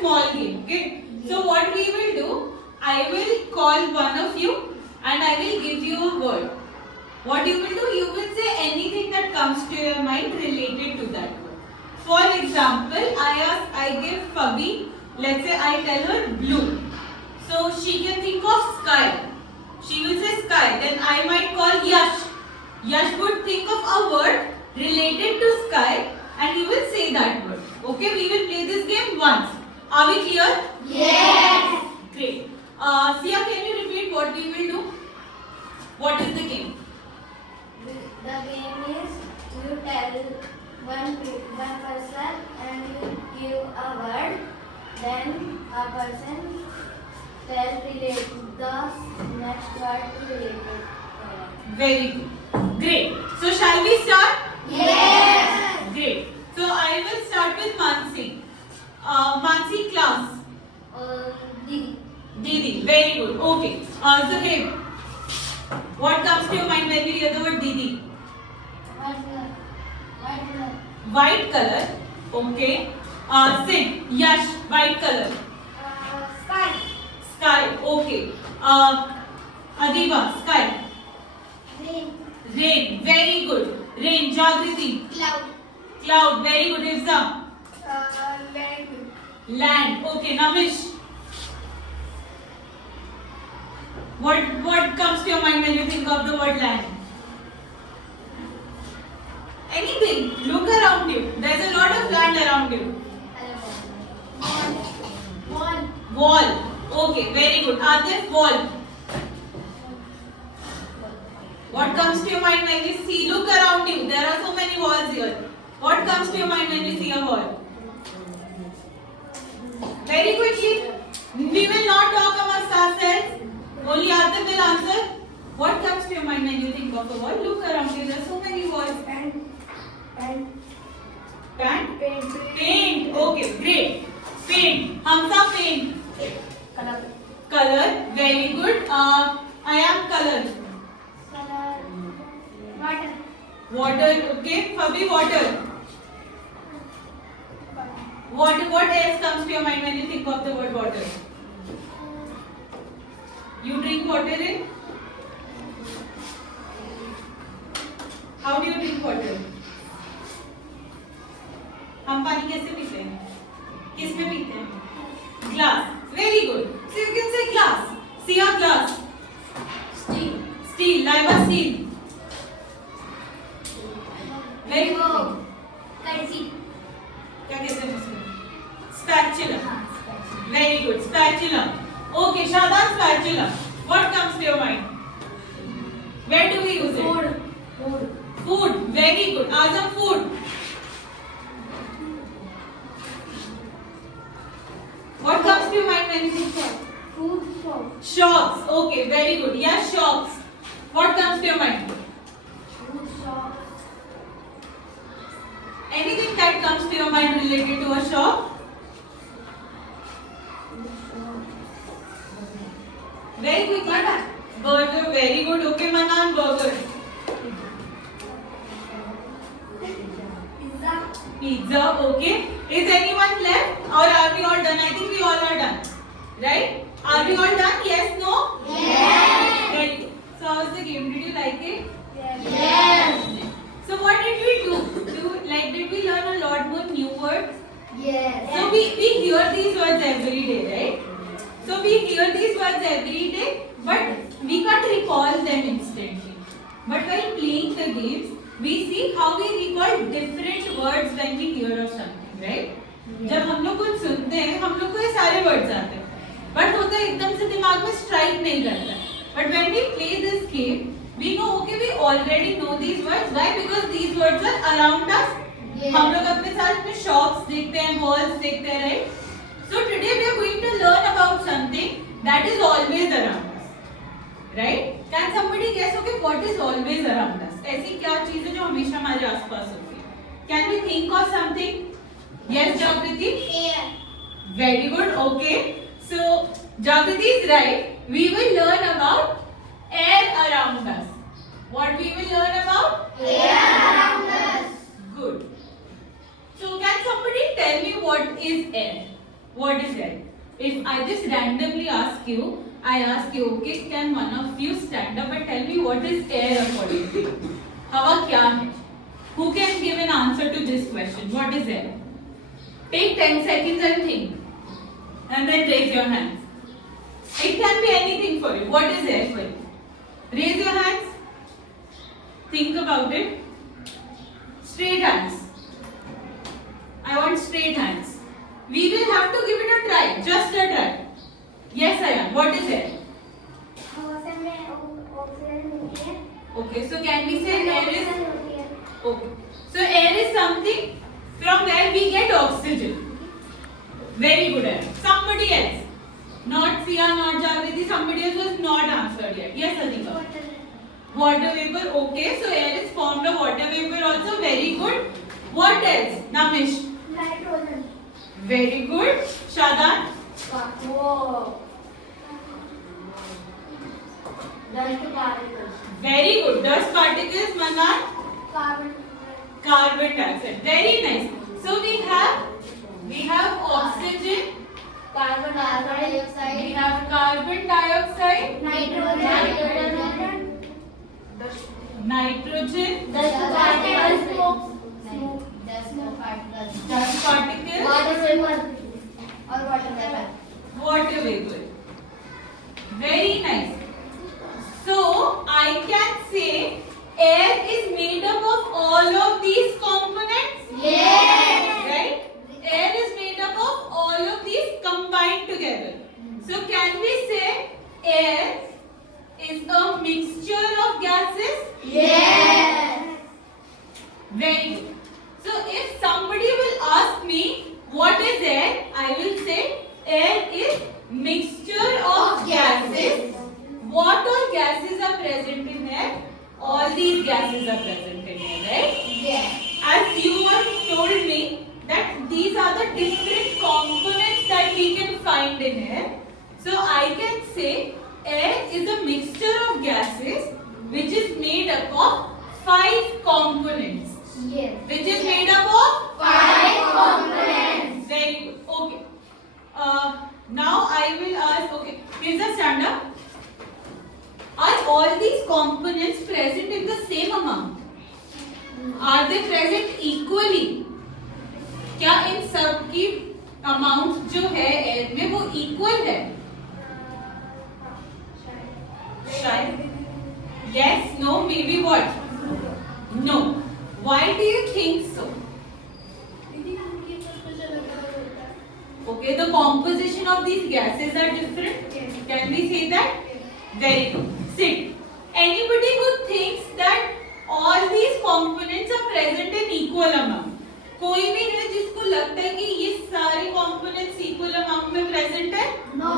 small game. Okay. So what we will do? I will call one of you and I will give you a word. What you will do? You will say anything that comes to your mind related to that word. For example, I give Fabi. Let's say I tell her blue. So she can think of sky. She will say sky. Then I might call Yash. Yash would think of a word related to sky and he will say that word. Okay, we will play this game once. Are we clear? Yes. Great. Sia, can you repeat what we will do? What is the game? The game is you tell one person and you give a word, then a person tell the next word to related. Very good. Great. So shall we start? Yes. Great. So I will start with Mansi. Mansi class. Didi. Didi. Very good. Okay. Zuhaib. What comes to your mind when you hear the word Didi? White color. White color. Okay. Sid. Yash. White color. Sky. Sky. Okay. Adiba. Sky. Rain. Rain. Very good. Rain. Jagriti. Cloud. Cloud. Very good. Ifza. Land. Land. Okay. Navish. What comes to your mind when you think of the word land? Anything. Look around you. There's a lot of land around you. Wall. Wall. Okay. Very good. Atif. Wall. What comes to your mind when you see? Look around you. There are so many walls here. What comes to your mind when you see a wall? Very quickly. We will not talk amongst ourselves. Only Atif will answer. What comes to your mind when you think of a wall? Look around you. There are so many walls. Pen. Pen? Paint. Paint. Okay, great. Paint. Hamza, paint. Color. Color. Very good. I am color. Water. Water. Okay. Fabi, water. What else comes to your mind when you think of the word water? You drink water in? How do you drink water? हम पानी कैसे पीते हैं? किस में पीते हैं? Glass. Very good. So you can say glass. See a glass. Steel. Steel. Laiva steel. Very good. Currency. क्या कहते हैं उसको? Spatula. Very good. Spatula. Okay, Shadan, spatula. What comes to your mind? Where do we use it? Food. Food. Very good. Azam, food. What comes to your mind when you think shop? Food shop. Shops. Okay, very good. Yes, shops. What comes to your mind? Food shop. Anything that comes to your mind related to a shop? Very quickly. Burger. Very good. Okay, Manan, burger. Pizza. Pizza. Okay. Is anyone left or are we all done? I think we all are done. Right? Are we all done? Yes, no? Yes. Very good. So how was the game? Did you like it? Yes. So what did we do? Did we learn a lot more new words? Yes. So we hear these words every day, right? So we hear these words every day, but we can't recall them instantly. But while playing the games, we see how we recall different words when we hear of something, right? जब हम लोग कुछ सुनते हैं, हम लोग को ये सारे words आते हैं, but होता है एकदम से दिमाग में strike नहीं करता. But when we play this game, we know okay we already know these words. Why? Because these words are around us. Yes. हम लोग अपने साथ में shops देखते हैं, walls देखते हैं, right? So today we are going to learn about something that is always around us, right? Can somebody guess okay what is always around us? ऐसी क्या चीज़ है जो हमेशा हमारे आसपास होती है? Can we think of something? Yes, Jagriti? Air. Very good. Okay. So Jagriti is right. We will learn about air around us. What we will learn about? Air around us. Good. So can somebody tell me what is air? What is ask you, okay, can one of you stand up and tell me what is air according to you? हवा क्या है? Who can give an answer to this question? What is air? Take 10 seconds and think, and then raise your hands. It can be anything for you. What is air for you? Raise your hands. Think about it. Straight hands. I want straight hands. We will have to give it a try. Just a try. Yes, Ayan. What is air? Okay, so can we say air is... Okay. So air is something from where we get oxygen. Very good, Ayan. Somebody else. Not Sia, not Jagriti. Somebody else was not answered yet. Yes, Adhika. Water vapor. Okay, so air is formed of water vapor also. Very good. What else? Namish. Nitrogen. Very good. Shadan. Whoa. Dust particles. Very good. Dust particles. Manan. Carbon. Carbon dioxide. Very nice. So we have oxygen. Carbon dioxide. We have carbon dioxide. Nitrogen. Nitrogen. Dust particles. Dust particles. Water vapor. Or water vapor. Water vapor. Very nice. So I can say air is made up of all of these components. Yes. Right? Air is made up of all of these combined together. So can we say air is a mixture of gases? Yes. Very good. So if somebody will ask me what is air, I will say air is mixture of gases. What all gases are present in air? All these gases are present in air, right? Yes. As you have told me that these are the different components that we can find in air. So I can say air is a mixture of gases which is made up of 5 components. Yes. Which is made up of 5 components. Very good. Okay. Now I will ask. Okay. Please just stand up. Are all these components present in the same amount? Are they present equally? क्या इन सब की amount जो है air में वो equal है? शायद. Yes, no, maybe what? No. Why do you think so? Okay, the composition of these gases are different. Can we say that? Very good. Sit. Anybody who thinks that all these components are present in equal amount? कोई भी है जिसको लगता है कि ये सारे components equal amount में present है? No.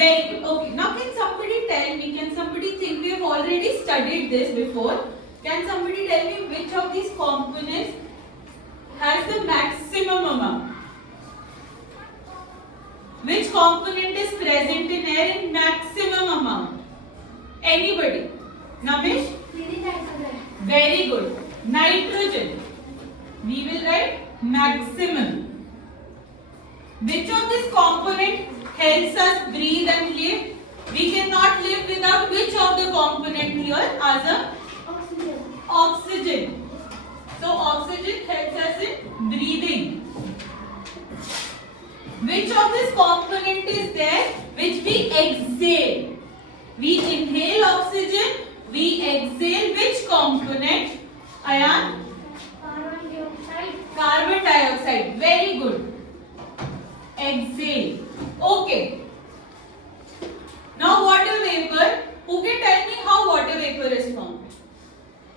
Very good. Okay. Now can somebody tell me? Can somebody think we have already studied this before? Can somebody tell me which of these components has the maximum amount? Which component is present in air in maximum amount? Anybody? Namish? Very good. Nitrogen. We will write maximum. Which of this component helps us breathe and live? We cannot live without which of the component here? Azam? Oxygen. So oxygen helps us in breathing. Which of this component is there which we exhale? We inhale oxygen, we exhale which component? Ayan? Carbon dioxide. Very good. Exhale. Okay. Now water vapor. Who can tell me how water vapor is formed?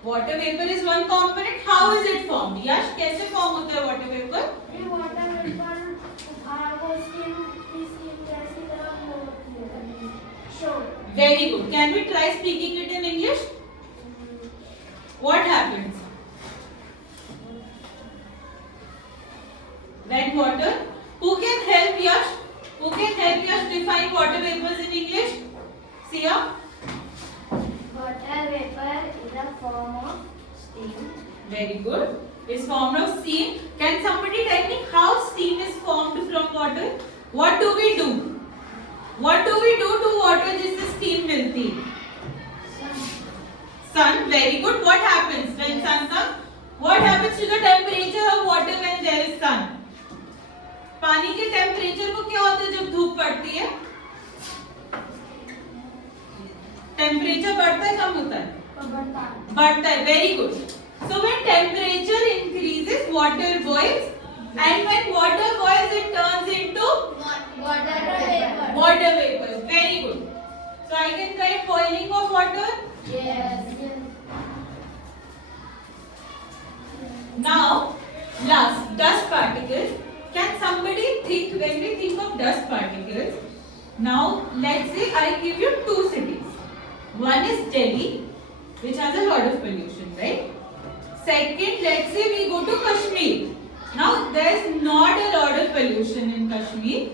Water vapor is one component. How is it formed? Yash, कैसे form होता है water vapor? Very good. Can we try speaking it in English? What happens? When water. Who can help Yash? Who can help Yash define water vapors in English? Sia? Water vapor is a form of steam. Very good. It's formed of steam. Can somebody tell me how steam is formed from water? What do we do? What do we do to water जिससे steam मिलती? Sun. Very good. What happens when sun comes? What happens to the temperature of water when there is sun? पानी के temperature को क्या होता है जब धूप पड़ती है? टेम्परेचर बढ़ता है कम होता है? बढ़ता है. Very good. So when temperature increases, water boils, and when water boils, it turns into water vapor. Very good. So I can write boiling of water. Yes. Now, last, dust particles. Can somebody think, when we think of dust particles, now let's say I give you two cities. One is Delhi, which has a lot of pollution, right? Second, let's say we go to Kashmir. Now, there is not a lot of pollution in Kashmir.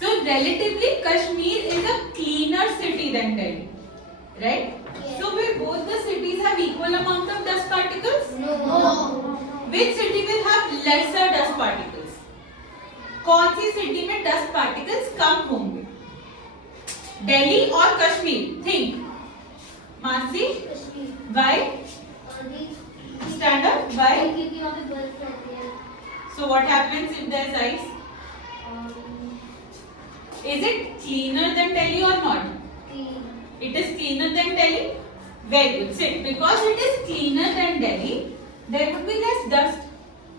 So, relatively, Kashmir is a cleaner city than Delhi, right? Yes. So, will both the cities have equal amount of dust particles? No. Which city will have lesser dust particles? कौन सी city में dust particles कम होंगे? दिल्ली और Kashmir? Think. Mansi? Why? Stand up. Why? So what happens if there's ice? Is it cleaner than Delhi or not? It is cleaner than Delhi. Very good. Sit. Because it is cleaner than Delhi, there would be less dust.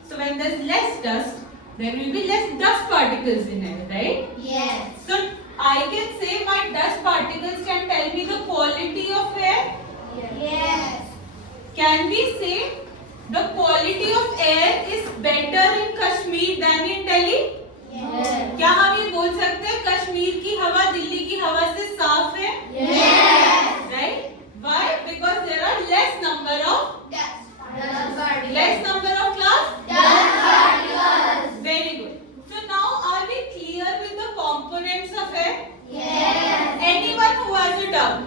So when there's less dust, there will be less dust particles in it, right? Yes. So I can say my dust particles can tell me the quality of air. Yes. Can we say the quality of air is better in Kashmir than in Delhi? Yes. क्या हम ये बोल सकते हैं कश्मीर की हवा दिल्ली की हवा से साफ है? Yes. Right? Why? Because there are less number of class. Very good. So now are we clear with the components of air? Yes. Anyone who has a doubt?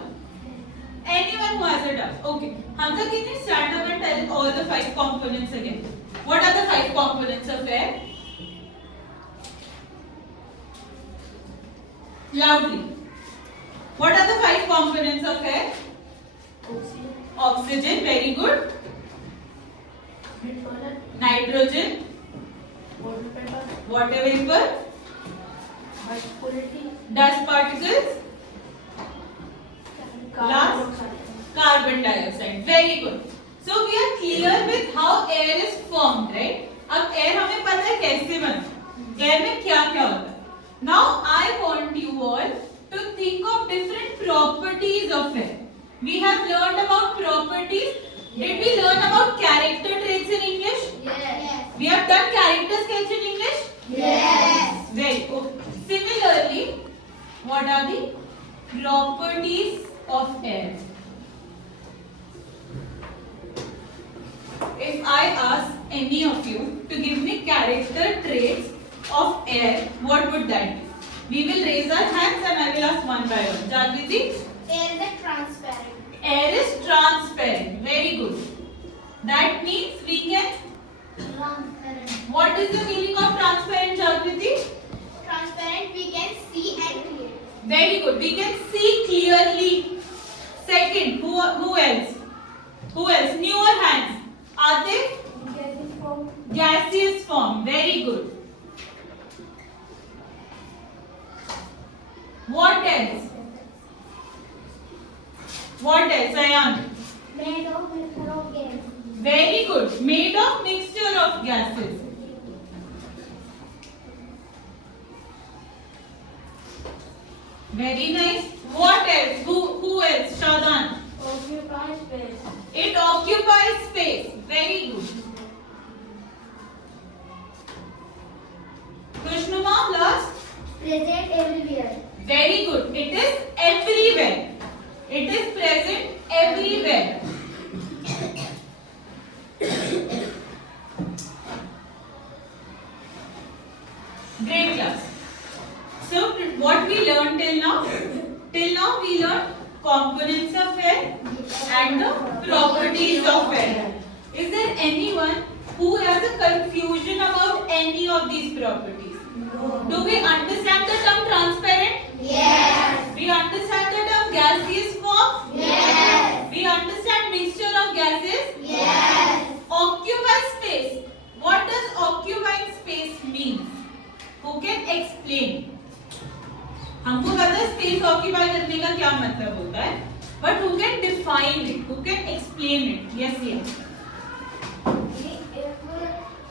Anyone who has a doubt? Okay. Hamza, can you stand up and tell all the 5 components again? What are the 5 components of air? Loudly. What are the 5 components of air? Oxygen. Very good. Nitrogen. Water vapor. Dust particles. Last, carbon dioxide. Very good. So we are clear with how air is formed, right? अब air हमें पता है कैसे बनता है. Air में क्या क्या होता है. Now I want you all to think of different properties of air. We have learned about properties. Did we learn about character traits in English? Yes. We have done character sketch in English. Yes. Very good. Similarly, what are the properties of air? If I ask any of you to give me character traits of air, what would that be? We will raise our hands and I will ask one by one. Jagriti? Air is transparent. Air is transparent. Very good. That means we can. Transparent. What is the meaning of transparent, Jagriti? Transparent, we can see and hear. Very good. We can see clearly. Second, who else? Who else? Newer hands. Atif? Gaseous form. Very good. What else? What else, Ayan? Made of mixture of gas. Very good. Made of mixture of gases. Very nice. What else? Who else? Shadan. Occupies space. It occupies space. Very good. Krishnuma, last. Present everywhere. Very good. It is everywhere. It is present everywhere. Great class. So what we learned till now? Till now we learned components of air and the properties of air. Is there anyone who has a confusion about any of these properties? Do we understand the term transparent? Yes. We understand the term gaseous form? Yes. We understand mixture of gases? Yes. Occupy space. What does occupying space mean? Who can explain? हमको पता है space occupy करने का क्या मतलब होता है, but who can define it, who can explain it? Yes yes.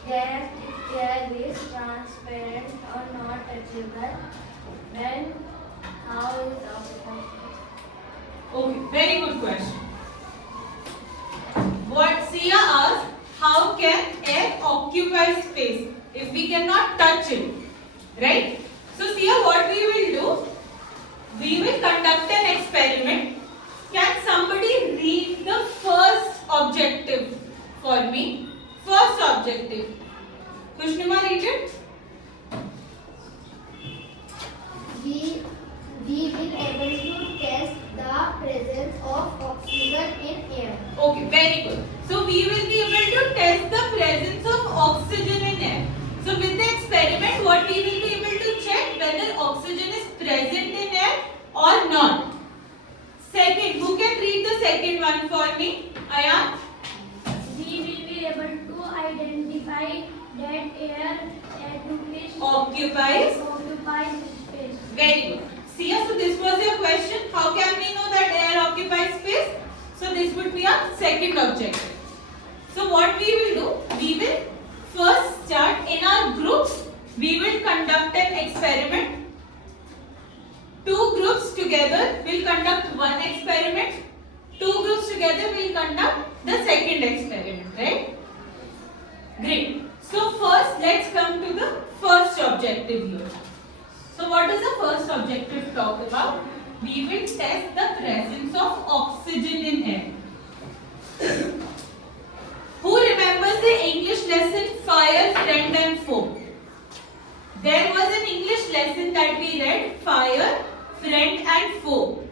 If gas is transparent or not touchable, then how is occupied? Okay, very good question. What Sia asked, how can air occupy space if we cannot touch it, right? So Sia, what we will do, we will conduct an experiment. Can somebody read the first objective for me? First objective. Kushnima, read it. We will able to test the presence of oxygen in air. Okay, very good. So we will be able to test the presence of oxygen in air. So with the experiment, what we will be able to check whether oxygen is present in air or not. Second, who can read the second one for me? Ayan? We will be able to identify that air Occupies. occupies space. Very good. Sia, so this was your question. How can we know that air occupies space? So this would be our second objective. So what we will do, we will first start in our groups. We will conduct an experiment. Two groups together will conduct one experiment. Two groups together will conduct the second experiment, right? Great. So first, let's come to the first objective here. So what does the first objective talk about? We will test the presence of oxygen in air. Who remembers the English lesson Fire, Friend and Foe? There was an English lesson that we read, Fire, Friend and Foe,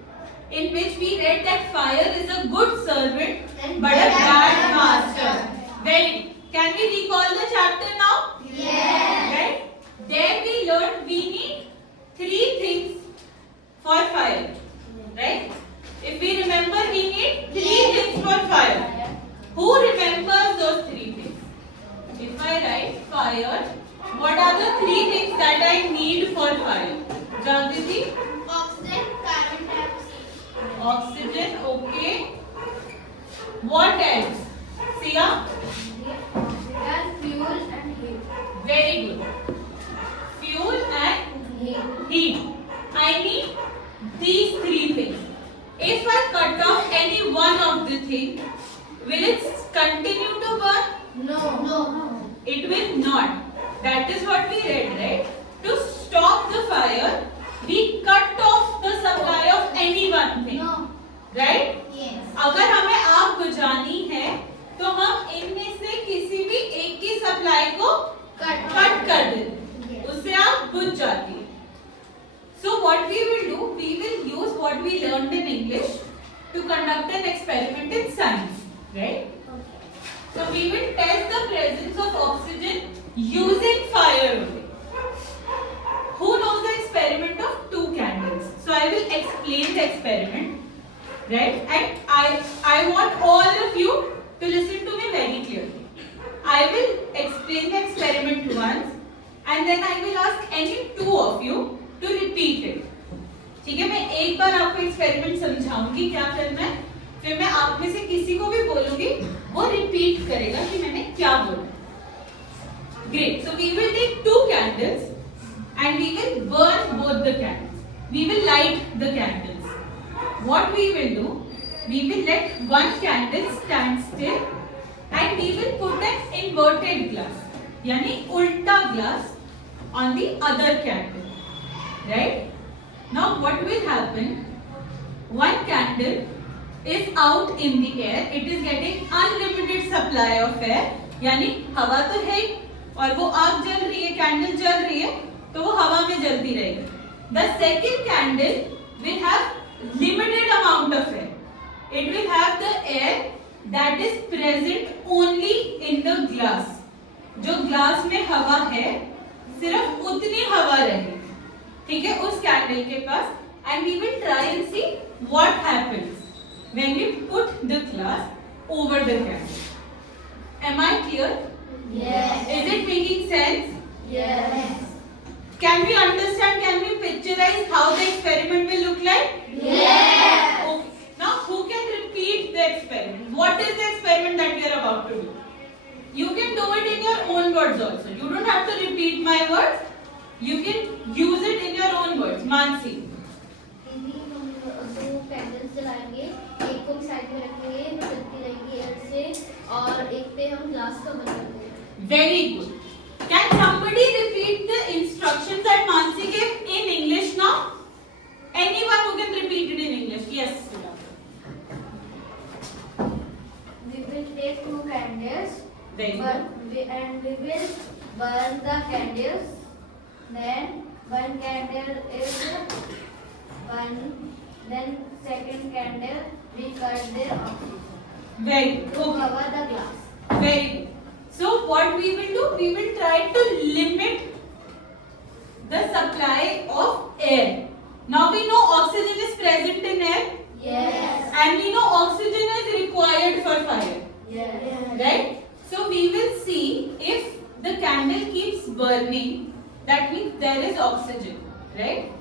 in which we read that fire is a good servant but a bad master. Very good. Can we recall the chapter now? Yes. Right? There we learned we need three things for fire. Right? If we remember, we need three things for fire. Who remembers those three things? If I write fire, what are the three things that I need for fire? Jagriti? Oxygen, carbon dioxide. Oxygen, okay. What else? Sia? Oxygen, fuel and heat. Very good. Fuel and heat. I need these three things. If I cut off any one of the things, will it continue to burn? No. It will not. That is what we read, right? To stop the fire, we cut off the supply of any one thing. No. Right? Yes. अगर हमें आग बुझानी है तो हम इनमें से किसी भी एक की सप्लाई को कट कर देते हैं, उससे आग बुझ जाती है. So what we will do, we will use what we learned in English to conduct an experiment in science, right? So we will test the presence of oxygen using fire only. Who knows the experiment of two candles? So I will explain the experiment. Right? And I want all of you to listen to me very clearly. I will explain the experiment once and then I will ask any two of you to repeat it. ठीक है, मैं एक बार आपको experiment समझाऊंगी क्या करना है, फिर मैं आप में से किसी को भी बोलूंगी, वो रिपीट करेगा कि मैंने क्या बोला. Great. So we will take two candles and we will burn both the candles. We will light the candles. What we will do, we will let one candle stand still and we will put an inverted glass, यानी उल्टा glass on the other candle, right? Now what will happen? One candle is out in the air, it is getting unlimited supply of air, यानी हवा तो है और वो आग जल रही है, कैंडल जल रही है, तो वो हवा में जलती रहेगी. The second candle will have limited amount of air. It will have the air that is present only in the glass. जो ग्लास में हवा है सिर्फ उतनी हवा रहेगी, ठीक है, उस कैंडल के पास. And we will try and see what happens when we put the glass over the candle. Am I clear? Yes. Is it making sense? Yes. Can we understand? Can we picturize how the experiment will look like? Yes. Okay. Now, who can repeat the experiment? What is the experiment that we are about to do? You can do it in your own words also. You don't have to repeat my words. You can use it in your own words. Mansi. दीदी हम दो candles जलाएंगे, एक को side में रखेंगे, चलती रहेंगी air से, और एक पे हम ग्लास का बंद कर देंगे. Very good. Can somebody repeat the instructions that Mansi gave in English now? Anyone who can repeat it in English? Yes, Sudha. We will take two candles. Very good. And we will burn the candles. Then one candle is one. Then second candle we cut their oxygen Very good. to Okay. cover the glass. Very good. So what we will do? We will try to limit the supply of air. Now we know oxygen is present in air, Yes. and we know oxygen is required for fire. Yes. Right? So we will see if the candle keeps burning, that means there is oxygen, right?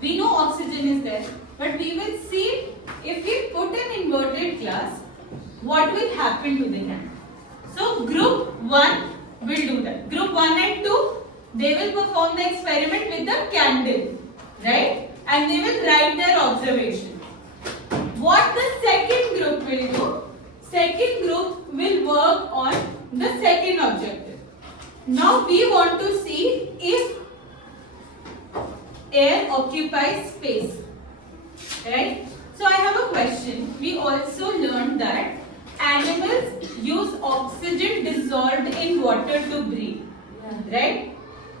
We know oxygen is there, but we will see if we put an inverted glass, what will happen to the candle. So group 1 will do that. Group 1 and 2, they will perform the experiment with the candle, right? And they will write their observations. What the second group will do? Second group will work on the second objective. Now we want to see if air occupies space, right? So I have a question. We also learned that animals use oxygen dissolved in water to breathe, right?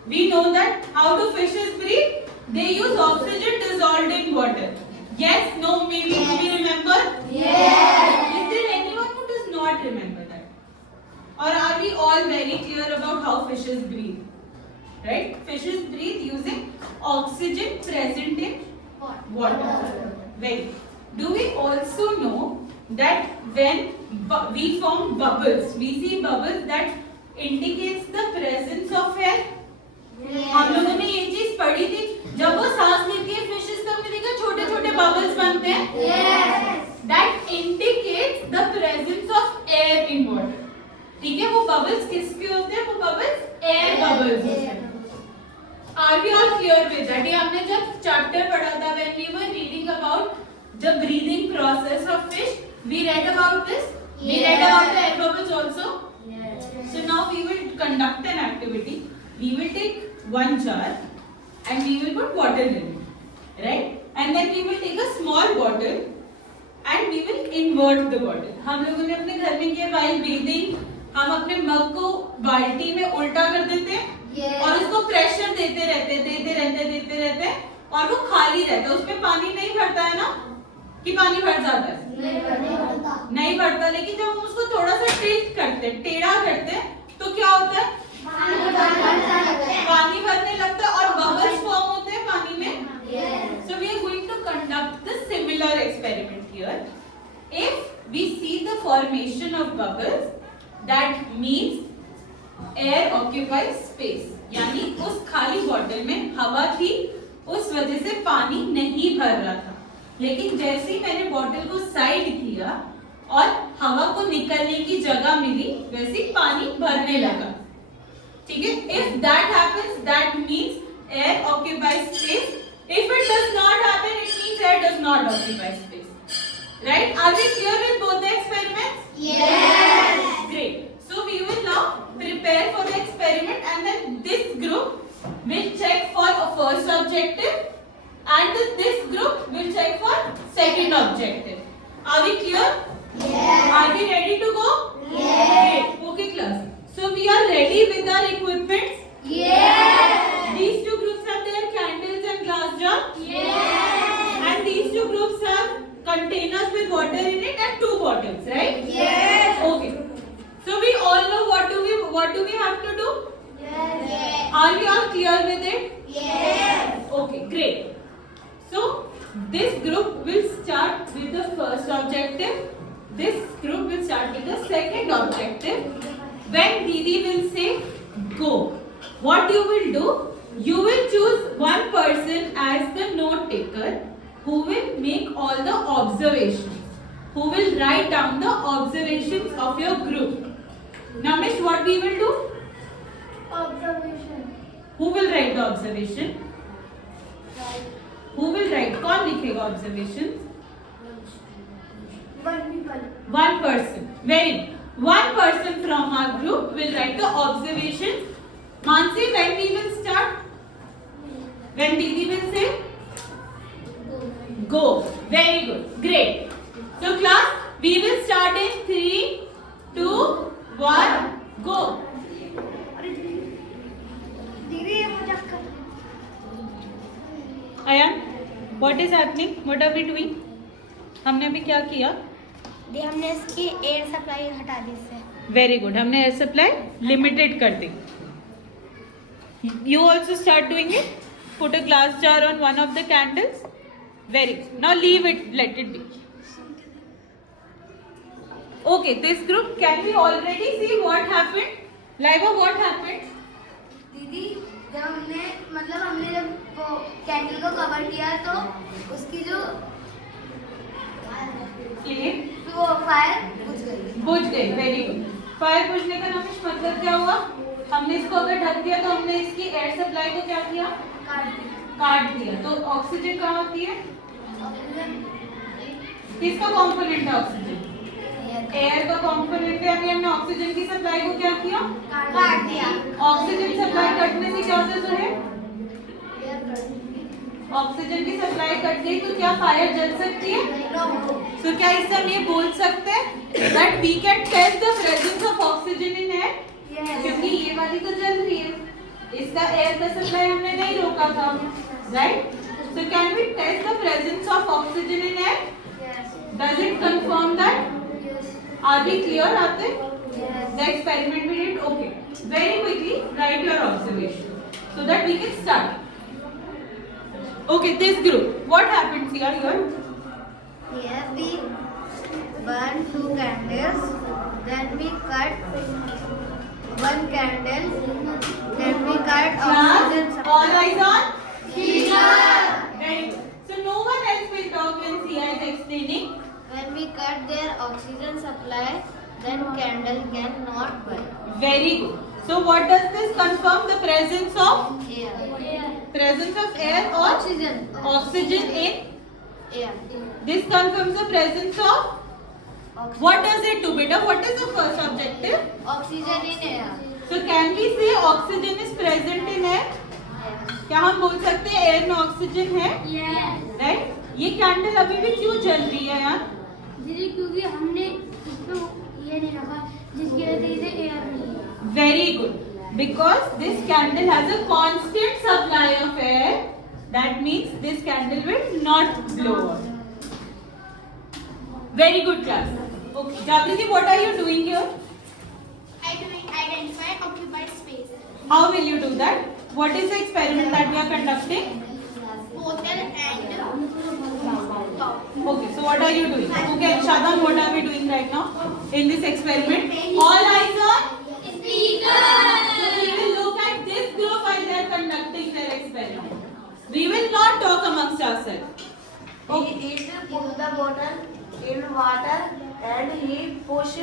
We know that. How do fishes breathe? They use oxygen dissolved in water. Yes, no, maybe. Do we remember? Yes. Is there anyone who does not remember that? Or are we all very clear about how fishes breathe? Right? Fishes breathe using oxygen present in water. Very. Do we also know that when we form bubbles, we see bubbles that indicates the presence of air? हम लोगों ने ये चीज पढ़ी थी, जब वो सांस लेती है फिशेस तो हमने देखा छोटे छोटे बबल्स बनते हैं. Yes. That indicates the presence of air in water. ठीक है, वो bubbles किसके होते हैं? वो bubbles air bubbles होते हैं. Are we all clear with that? ये हमने जब chapter पढ़ा था, when we were reading about the breathing process of fish, we read about this. We read about the air bubbles also. Yes. So now we will conduct an activity. We will take one jar and we will put water in it, right? And then we will take a small bottle and we will invert the bottle. हम लोगों ने अपने घर में किया while bathing, हम अपने मग को बाल्टी में उल्टा कर देते हैं Yes. और उसको प्रेशर देते रहते और वो खाली रहता है, उसमें पानी नहीं भरता है ना, कि पानी भर जाता है? नहीं भरता. लेकिन जब हम उसको थोड़ा सा टिल्ट करते हैं, टेढ़ा करते हैं, तो क्या होता है? पानी भरने लगता है और बबल्स फॉर्म होते हैं पानी में. Yes. So we are going to conduct the similar experiment here. If we see the formation of bubbles, that means air occupies space. यानी उस खाली बॉटल में हवा थी, उस वजह से पानी नहीं भर रहा था. लेकिन जैसे ही मैंने बॉटल को साइड किया और हवा को निकलने की जगह मिली, वैसे ही पानी भरने लगा. ठीक है? If that happens, that means air occupies space. If it does not happen, it means air does not occupy space. Right? Are we clear with both the experiments? Yes. Great. So we will now prepare for the experiment, and then this group will check for a first objective, and this group will check for second objective. Are we clear? Yes. Are we ready to go? Yes. Great. Okay, class. So we are ready with our equipment. Yes. These two groups have their candles and glass jar. Yes. And these two groups have containers with water in it and two bottles, right? Yes. Okay. So we all know what do we have to do? Yes. Are we all clear with it? Yes. Okay, great. So this group will start with the first objective. This group will start with the second objective. When Didi will say go, what you will do? You will choose one person as the note taker who will make all the observations, who will write down the observations of your group. Namish, what we will do? Observation. Who will write the observation? Right. Who will write? कौन लिखेगा observations? One people. One person. Very good. One person from our group will write the observations. Mansi, when we will start? When Didi will say? Go. Very good. Great. So class, we will start in 3, 2, 1, go. Ayan, what is happening? What are we doing? हमने अभी क्या किया? हमने इसकी air supply हटा दी इससे. Very good. हमने air supply limited कर दी. You also start doing it. Put a glass jar on one of the candles. Very good. Now leave it. Let it be. Okay. This group, can we already see what happened? Laiba, what happened? दीदी जब हमने जब वो candle को cover किया तो उसकी जो Flame वो फायर बुझ गई. बुझ गई. Very good. फायर बुझने का नाम मतलब क्या हुआ? हमने इसको अगर ढक दिया तो हमने इसकी एयर सप्लाई को क्या किया? काट दिया. तो ऑक्सीजन कहाँ होती है? किसका कंपोनेंट है ऑक्सीजन? एयर का कंपोनेंट है. अभी हमने ऑक्सीजन की सप्लाई को क्या किया? काट दिया. ऑक्सीजन सप्लाई कटने से क्या होता है? ऑक्सीजन की सप्लाई कट गई तो क्या फायर जल सकती है? तो क्या इससे हम ये बोल सकते हैं that we can test the presence of oxygen in air? क्योंकि ये वाली तो जल रही है, इसका एयर का सप्लाई हमने नहीं रोका था, right? So can we test the presence of oxygen in air? Does it confirm that? Are we clear? आते the experiment we did. Okay, very quickly write your observation so that we can start. Okay, this group, what happens here? Here we burn 2 candles, then we cut 1 candle, then we cut oxygen Class, supply. all eyes on? Teacher. Very good. So no one else will talk when Sia is explaining. When we cut their oxygen supply, then candle cannot burn. Very good. So what does this confirm? The presence of Air. air or Oxygen. oxygen in. Air. This confirms the presence of. Oxygen. What does it do, beta? What is the first objective? Oxygen in air. So can we say oxygen is present in air? क्या हम बोल सकते हैं air में oxygen है? Yes. Right? ये candle अभी भी क्यों जल रही है यार? दीदी क्योंकि हमने इसको ये नहीं रखा जिसकी वजह से इसे एयर नहीं है. Very good. Because this candle has a constant supply of air, that means this candle will not blow up. Very good class. Okay, Jagriti, what are you doing here? Identify occupied space. How will you do that? What is the experiment that we are conducting? Bottle and top. Okay, so what are you doing? Okay, Shadam, what are we doing right now in this experiment? All eyes on Speaker. So we will look at this group while they are conducting their experiment. We will not talk amongst ourselves. He put the bottle in water and he push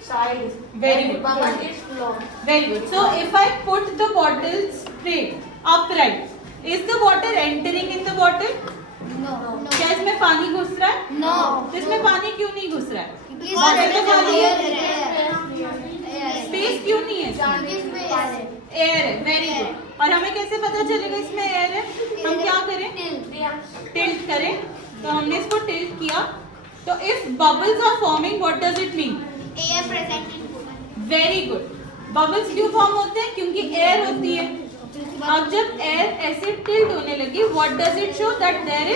sides. Very and good. Bubble is flow. Very good. So if I put the bottle straight, upright, is the water entering in the bottle? No. क्या इसमें पानी घुस रहा है? No. तो इसमें पानी क्यों नहीं घुस रहा है? Water तो खाली है। Air. स्पेस क्यों नहीं है? एयर है. Very good. और हमें कैसे पता चलेगा इसमें एयर है? हम क्या करें? टिल्ट करें. तो हमने इसको टिल्ट किया. तो if bubbles are forming, what does it mean? Air present in food. Very good. Bubbles क्यों फॉर्म होते हैं? क्योंकि एयर होती है. अब जब एयर ऐसे टिल्ट होने लगी, what does it show? That there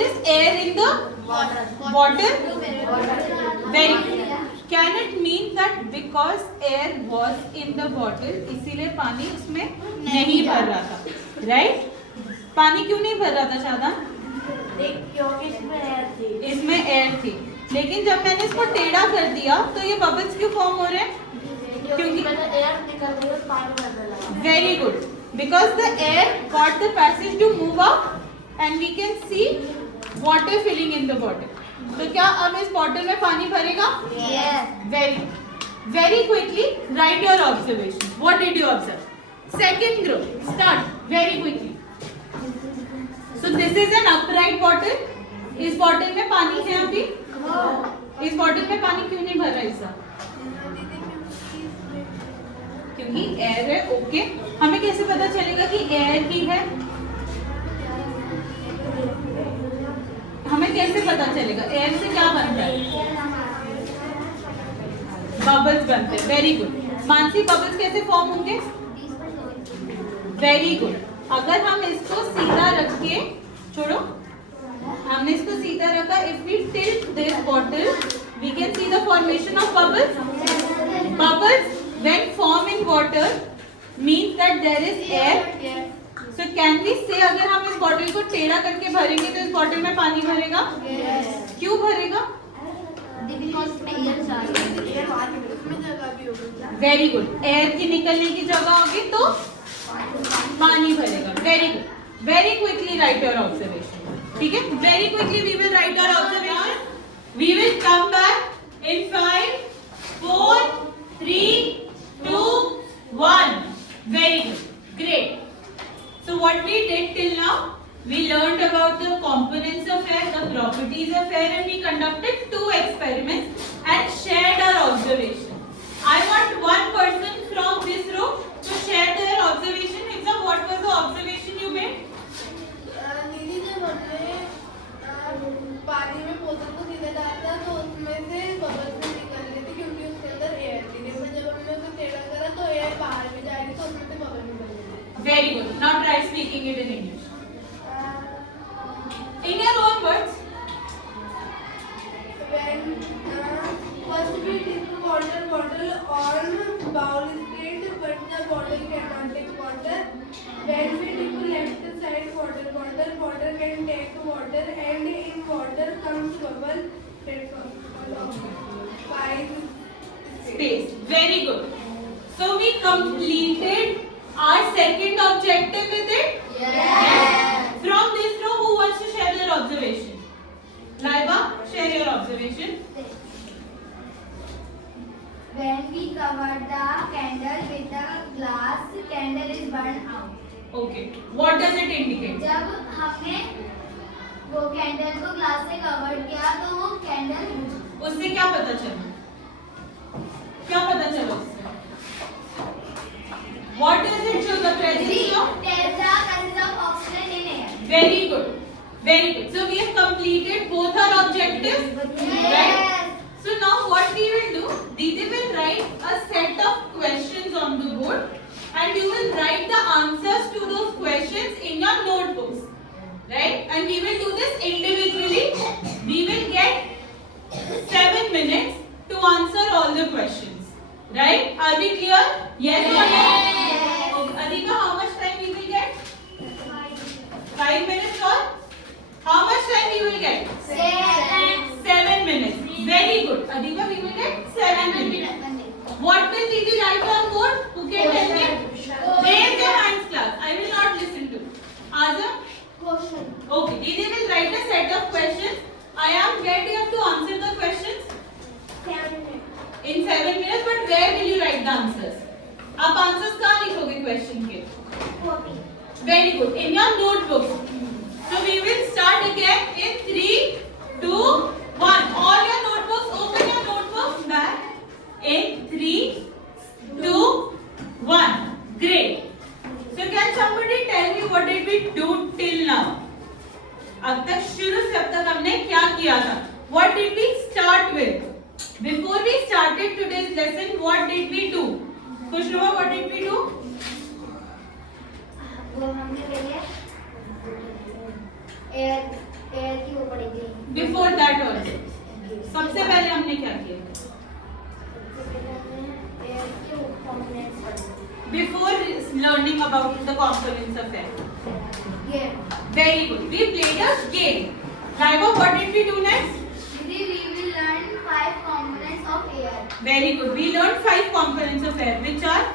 is air in the Water. water. Very good. Can it mean that because air was in the bottle, इसीलिए पानी उसमें नहीं भर रहा था, right? पानी क्यों नहीं भर रहा था शादा? क्योंकि इसमें एयर थी। इसमें एयर थी, लेकिन जब मैंने इसको टेढ़ा कर दिया तो ये बबल्स क्यों फॉर्म हो रहे हैं? क्योंकि एयर निकल रही है, पानी भरने लगा। Very good, because the air got the passage to move up and we can see water filling in the bottle. तो क्या अब इस बॉटल में पानी भरेगा? Very quickly write your observation. What did you observe? Second group start very quickly. So this is an upright bottle. इस bottle में पानी है अभी? इस बॉटल में पानी क्यों नहीं भर रहा इसका? क्योंकि एयर है. ओके, हमें कैसे पता चलेगा कि एयर ही है? हमें कैसे पता चलेगा? एयर से क्या बनता है? बबल्स बनते हैं. Very good. मानसी, बबल्स कैसे फॉर्म होंगे? Very good. अगर हम इसको सीधा रख के, छोड़ो, हमने इसको सीधा रखा. If we tilt this bottle we can see the formation of bubbles. Bubbles when form in water means that there is air. So can we say अगर हम इस बॉटल को टेढ़ा करके भरेंगे तो इस बॉटल में पानी भरेगा? क्यों भरेगा? Very good. एयर की निकलने की जगह होगी तो पानी भरेगा. Very good. Very quickly write your observation. ठीक है, very quickly we will write your observation. We will come back in 5 4 3 2 1. Very good. Great. So what we did till now, we learned about the components of air, the properties of air, and we conducted 2 experiments and shared our observation. I want one person from this row to share their observation. Exam, what was the observation you made? दीदी, जब हमने पानी में बोतल को सीधा डाला था तो उसमें से बबल्स भी निकल रही थी क्योंकि उसके अंदर एयर थी. लेकिन जब हमने उसे टेढ़ा करा तो एयर बाहर भी जा रही थी तो उसमें से बबल निकल रही थी. Very good. Now try speaking it in English. In your own words. When first we dip water bottle on bowl is great, but the bottle cannot take water. When we dip left side water bottle, water can take water, and in water comes bubble. Five Space. Very good. So we completed our second objective with it. Yes. From this row, who wants to share their observation? Laiba, share your observation. When we cover the candle with a glass, candle is burned out. Okay. What does it indicate? जब हमने वो candle को glass से cover किया तो वो candle बुझ उससे क्या पता चला? क्या पता चला उससे? What does it show? The presence of? There's the presence of oxygen in air. Very good. Very good. So we have completed both our objectives. Right? So now what we will do? Didi will write a set of questions on the board and you will write the answers to those questions in your notebooks. Right? And we will do this individually. We will get 7 minutes to answer all the questions. Right? Are we clear? Yes or no? Okay. Adhika, how much time we will get? 5 minutes or? How much time we will get? 7 minutes. Very good. Adhika, we will get 7 minutes. What will Didi write on board? Who can tell me? Raise your hands, class. I will not listen to. Azam? question. Okay. Didi will write a set of questions. I am ready to answer the questions. 7 minutes. In 7 minutes, but where will you write the answers? आप answers कहाँ लिखोगे question के? Very good. In your notebook. So we will start again in 3, 2, 1. All your notebooks, open your notebooks back. In 3, 2, 1. Great. So can somebody tell me what did we do till now? अब तक शुरू से अब तक हमने क्या किया था? What did we start with? Before we started today's lesson, what did we do? Kushrova, what did we do? वो हमने पहले एयर की वो पढ़ी थी. Before that also. सबसे पहले हमने क्या किया? before learning about the components of air? Game. Very good. We played a game. Raiva, what did we do next? Today we will learn 5 components of air. Very good. We learned 5 components of air, which are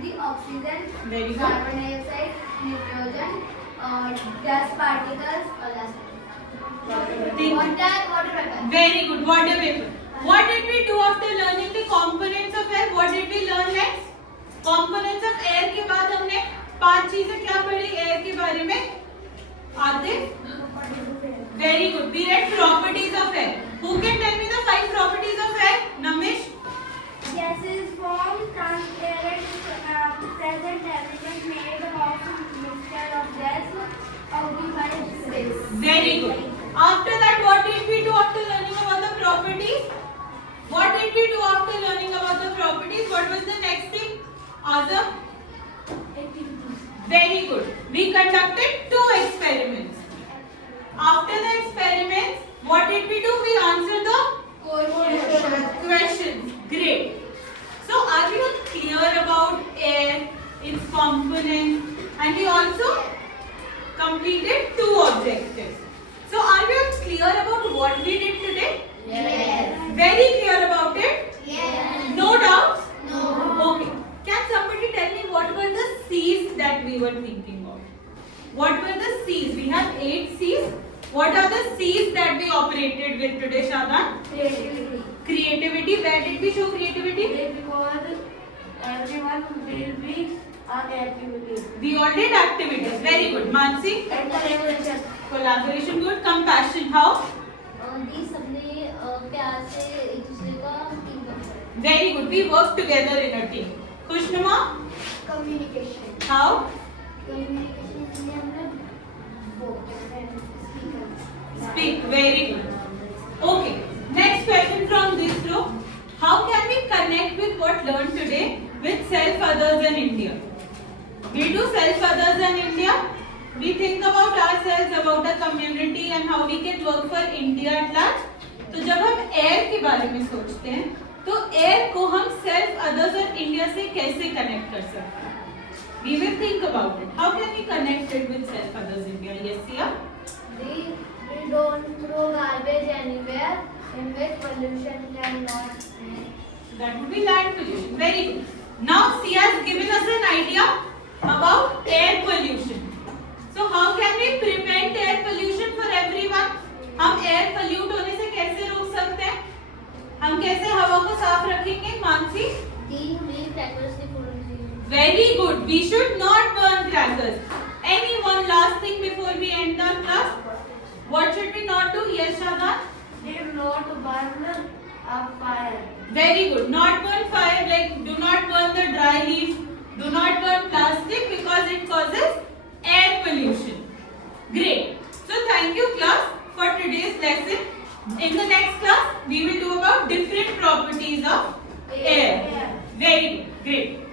The oxygen, very good. carbon dioxide, nitrogen, gas particles, Think- water vapor. Very good. Water vapor. What did we do after learning the components of air? What did we learn next? Components of air के बाद हमने 5 चीजें क्या पढ़ी air के बारे में? आते? Very good. We read properties of air. Who can tell me the 5 properties of air? Namish? Gases form transparent present element made of mixture of gas occupied space. Very good. After that, what did we do after learning about the properties? What did we do after learning about the properties? What was the next thing? Azam? Very good. We conducted 2 experiments. After the experiments, what did we do? We answered the questions. Great. So, are we all clear about air, its components, and we also completed 2 objectives. So, are we all clear about what we did today? Yes. Very clear about it? Yes. No doubts? No. Okay. Can somebody tell me what were the C's that we were thinking of? What were the C's? We have 8 C's. What are the C's that we operated with today, Shadan? Creativity. Creativity. Where did we show creativity? Because everyone will be on activity. We all did activities. Very good. Mansi? And collaboration. Collaboration. Good. Compassion. How? दी सबने प्यार से एक दूसरे का team work Very good. We work together in a team. Kushnuma? Communication How? Communication में हमने Speak. Very good. Okay. Next question from this row. How can we connect with what learned today with self, others and India? We do self, others and India. We think about ourselves, about the community and how we can work for India at large. तो जब हम air के बारे में सोचते हैं, तो air को हम self, others और India से कैसे connect कर सकते हैं? We will think about it. How can we connect it with self, others, India? Yes, Sia? we don't throw garbage anywhere in which pollution cannot That would be land pollution. Very good. Now Sia has given us an idea about air pollution. So how can we prevent air pollution for everyone? हम air pollute होने से कैसे रोक सकते हैं? हम कैसे हवा को साफ रखेंगे? मानसी? हमें crackers नहीं फोड़ने चाहिए Very good. We should not burn crackers. Any one last thing before we end the class? What should we not do? Yes, Shadan? Did not burn a fire. Very good. Not burn fire, like do not burn the dry leaves, do not burn plastic because it causes air pollution. Great. So thank you class for today's lesson. In the next class, we will do about different properties of air. Very good. Great.